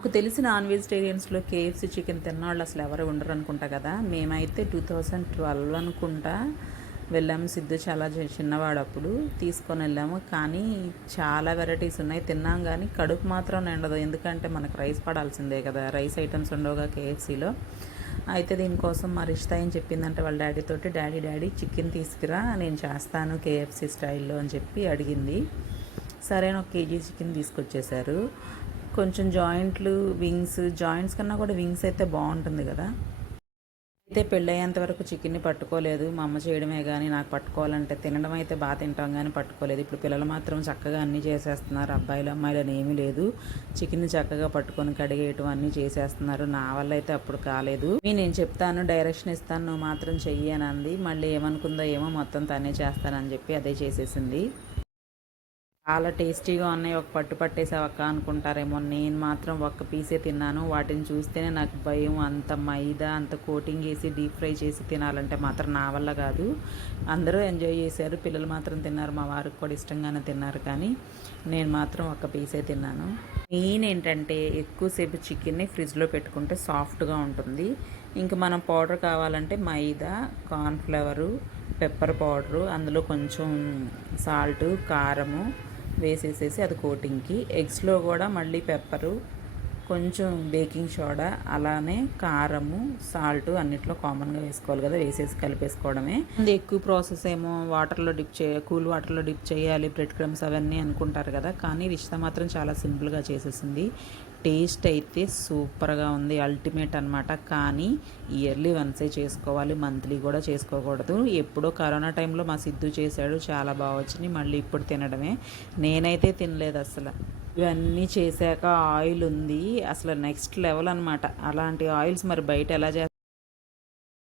నాకు తెలిసి non వెజిటేరియన్స్లో KFC chicken తిన్నవాళ్ళు అసలు ఎవరు ఉండరు అనుకుంటా కదా. మేమైతే 2012 అనుకుంటా వెళ్ళాము. సిద్ధు చాలా చిన్నవాడు అప్పుడు తీసుకొని వెళ్ళాము. కానీ చాలా వెరైటీస్ ఉన్నాయి, తిన్నాం కానీ కడుపు మాత్రం నిండదు. ఎందుకంటే మనకు రైస్ పడాల్సిందే కదా, రైస్ ఐటమ్స్ ఉండవుగా కేఎఫ్సీలో. అయితే దీనికోసం మా రిష్తా ఏం చెప్పిందంటే వాళ్ళ డాడీతోటి, డాడీ చికెన్ తీసుకురా నేను చేస్తాను కేఎఫ్సీ స్టైల్లో అని చెప్పి అడిగింది. సరే అని 1 కేజీ చికెన్ తీసుకొచ్చేసారు. కొంచెం జాయింట్స్ కన్నా కూడా వింగ్స్ అయితే బాగుంటుంది కదా. అయితే పెళ్ళయ్యేంత వరకు చికెన్ని పట్టుకోలేదు, మా అమ్మ చేయడమే కానీ నాకు పట్టుకోవాలంటే తినడం అయితే బాగా తింటాం కానీ పట్టుకోలేదు. ఇప్పుడు పిల్లలు మాత్రం చక్కగా అన్నీ చేసేస్తున్నారు, అబ్బాయిలు అమ్మాయిలు అని ఏమీ లేదు. చికెన్ని చక్కగా పట్టుకొని కడిగేయటం అన్నీ చేసేస్తున్నారు. నా వల్ల అయితే అప్పుడు కాలేదు. నేను చెప్తాను, డైరెక్షన్ ఇస్తాను, నువ్వు మాత్రం చెయ్యి అని అంది. మళ్ళీ ఏమనుకుందో ఏమో మొత్తం తనే చేస్తానని చెప్పి అదే చేసేసింది. చాలా టేస్టీగా ఉన్నాయి. ఒక పట్టు పట్టేసావక్క అనుకుంటారేమో, నేను మాత్రం ఒక్క పీసే తిన్నాను. వాటిని చూస్తేనే నాకు భయం. అంత మైదా, అంత కోటింగ్ వేసి డీప్ ఫ్రై చేసి తినాలంటే మాత్రం నా వల్ల కాదు. అందరూ ఎంజాయ్ చేశారు, పిల్లలు మాత్రం తిన్నారు, మా వారికి కూడా ఇష్టంగానే తిన్నారు. కానీ నేను మాత్రం ఒక్క పీసే తిన్నాను. మెయిన్ ఏంటంటే ఎక్కువసేపు చికెన్ని ఫ్రిడ్జ్లో పెట్టుకుంటే సాఫ్ట్గా ఉంటుంది. ఇంక మనం పౌడర్ కావాలంటే మైదా, కార్న్ఫ్లవరు, పెప్పర్ పౌడరు, అందులో కొంచెం సాల్టు, కారము వేసేసేసి అది కోటింగ్కి. ఎగ్స్లో కూడా మళ్ళీ పెప్పరు, కొంచెం బేకింగ్ సోడా, అలానే కారము, సాల్ట్ అన్నిట్లో కామన్గా వేసుకోవాలి కదా, వేసేసి కలిపేసుకోవడమే. అది ఎక్కువ ప్రాసెస్ ఏమో, కూల్ వాటర్లో డిప్ చేయాలి, బ్రెడ్ క్రమ్స్ అవన్నీ అనుకుంటారు కదా. కానీ రిష్తా మాత్రం చాలా సింపుల్గా చేసేసింది. టేస్ట్ అయితే సూపర్గా ఉంది, అల్టిమేట్ అనమాట. కానీ ఇయర్లీ వన్సే చేసుకోవాలి, మంత్లీ కూడా చేసుకోకూడదు. ఎప్పుడో కరోనా టైంలో మా సిద్ధు చేశాడు, చాలా బాగా వచ్చినాయి. మళ్ళీ ఇప్పుడు తినడమే. నేనైతే తినలేదు అసలు. ఇవన్నీ చేశాక ఆయిల్ ఉంది అసలు నెక్స్ట్ లెవెల్ అనమాట. అలాంటి ఆయిల్స్ మరి బయట ఎలా చేస్తారు